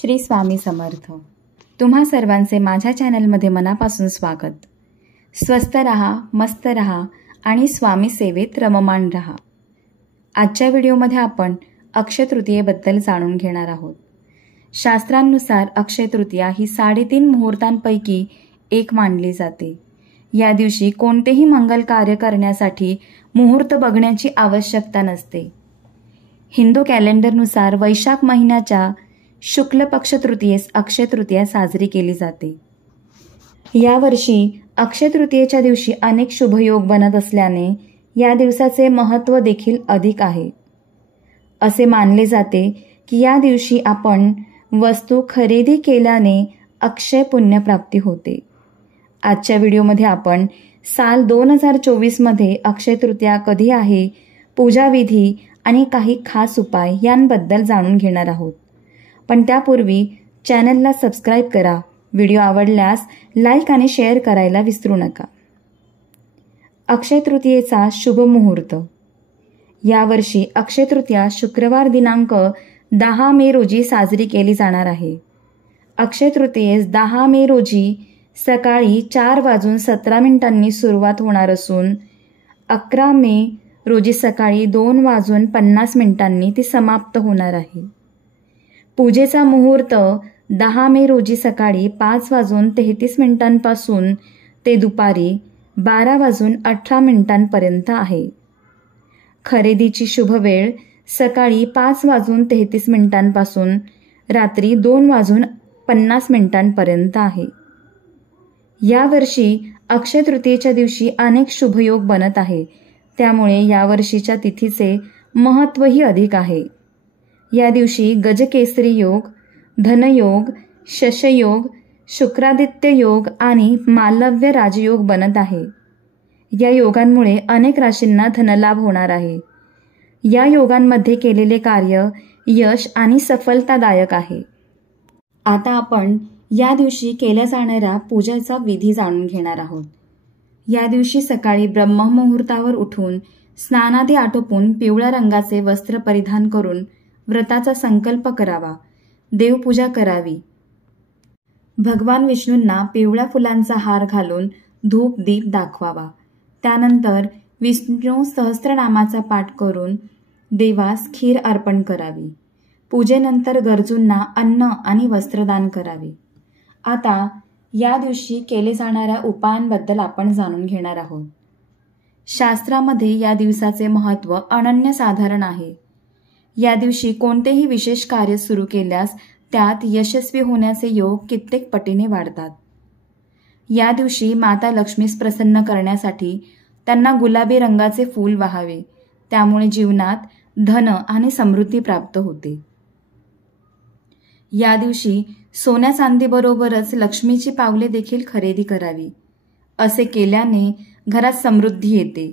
श्री स्वामी समर्थ। तुम्हा सर्वांचे माझ्या चॅनलमध्ये मनापासून स्वागत। स्वस्थ रहा, मस्त रहा आणि स्वामी सेवेत रममाण रहा। आजच्या व्हिडिओमध्ये आपण अक्षय तृतीयेबद्दल जाणून घेणार आहोत। शास्त्रांनुसार अक्षय तृतीया ही 3.5 मुहूर्तांपैकी एक मानली जाते। या दिवशी कोणतेही मंगल कार्य करण्यासाठी मुहूर्त बघण्याची आवश्यकता नसते। हिंदू कॅलेंडरनुसार वैशाख महिन्याच्या शुक्ल पक्ष तृतीयेस अक्षय तृतीया साजरी केली जाते। यावर्षी अक्षय तृतीयेच्या दिवशी अनेक शुभयोग बनत असल्याने या दिवसाचे महत्त्व देखील अधिक आहे। असे मानले जाते की या दिवशी आपण वस्तू खरेदी केल्याने अक्षय पुण्य प्राप्ती होते। आजच्या व्हिडिओमध्ये आपण साल 2024 मध्ये अक्षय तृतीया कधी आहे, पूजाविधी आणि काही खास उपाय यांबद्दल जाणून घेणार आहोत। पण त्यापूर्वी चॅनलला सबस्क्राईब करा। व्हिडिओ आवडल्यास लाईक आणि शेअर करायला विसरू नका। अक्षय तृतीयेचा शुभ मुहूर्त। यावर्षी अक्षय तृतीया शुक्रवार दिनांक 10 मे रोजी साजरी केली जाणार आहे। अक्षय तृतीयेस 10 मे रोजी सकाळी 4:17 सुरुवात होणार असून 11 मे रोजी सकाळी 2:50 ती समाप्त होणार आहे। पूजेचा मुहूर्त 10 मे रोजी सकाळी 5:33 पासून ते दुपारी 12:18 पर्यंत आहे। खरेदीची शुभ वेळ सकाळी 5:33 पासून रात्री 2:50 पर्यंत आहे। यावर्षी अक्षय तृतीयेच्या दिवशी अनेक शुभयोग बनत आहे, त्यामुळे यावर्षीच्या तिथीचे महत्त्वही अधिक आहे। या दिवशी गजकेसरी योग, धनयोग, शशयोग, शुक्रादित्य योग आणि मालव्य राजयोग बनत आहे। या योगांमुळे अनेक राशींना धनलाभ होणार आहे। या योगांमध्ये केलेले कार्य यश आणि सफलतादायक आहे। आता आपण या दिवशी केल्या जाणाऱ्या पूजेचा विधी जाणून घेणार आहोत। या दिवशी सकाळी ब्रह्ममुहूर्तावर उठून स्नानादी आटोपून पिवळ्या रंगाचे वस्त्र परिधान करून व्रताचा संकल्प करावा, देवपूजा करावी। भगवान विष्णूंना पिवळ्या फुलांचा हार घालून धूप दीप दाखवावा। त्यानंतर विष्णू सहस्त्रनामाचा पाठ करून देवास खीर अर्पण करावी। पूजेनंतर गरजूंना अन्न आणि वस्त्रदान करावे। आता या दिवशी केले जाणाऱ्या उपायांबद्दल आपण जाणून घेणार आहोत। शास्त्रामध्ये या दिवसाचे महत्त्व अनन्यसाधारण आहे। या दिवशी कोणतेही विशेष कार्य सुरू केल्यास त्यात यशस्वी होण्याचे योग कित्येक पटीने वाढतात। या दिवशी माता लक्ष्मीस प्रसन्न करण्यासाठी त्यांना गुलाबी रंगाचे फूल वाहावे, त्यामुळे जीवनात धन आणि समृद्धी प्राप्त होते। या दिवशी सोन्या चांदीबरोबरच लक्ष्मीची पावले देखील खरेदी करावी। असे केल्याने घरात समृद्धी येते।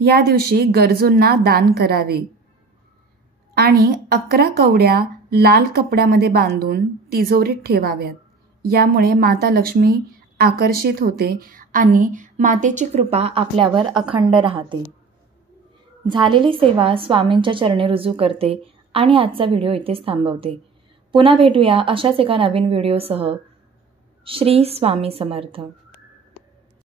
या दिवशी गरजूंना दान करावे आणि 11 कवड्या लाल कपड्यामध्ये बांधून तिजोरीत ठेवाव्यात। यामुळे माता लक्ष्मी आकर्षित होते आणि मातेची कृपा आपल्यावर अखंड राहते। झालेली सेवा स्वामींच्या चरणी रुजू करते आणि आजचा व्हिडिओ इथेच थांबवते। पुन्हा भेटूया अशाच एका नवीन व्हिडिओसह। श्री स्वामी समर्थ।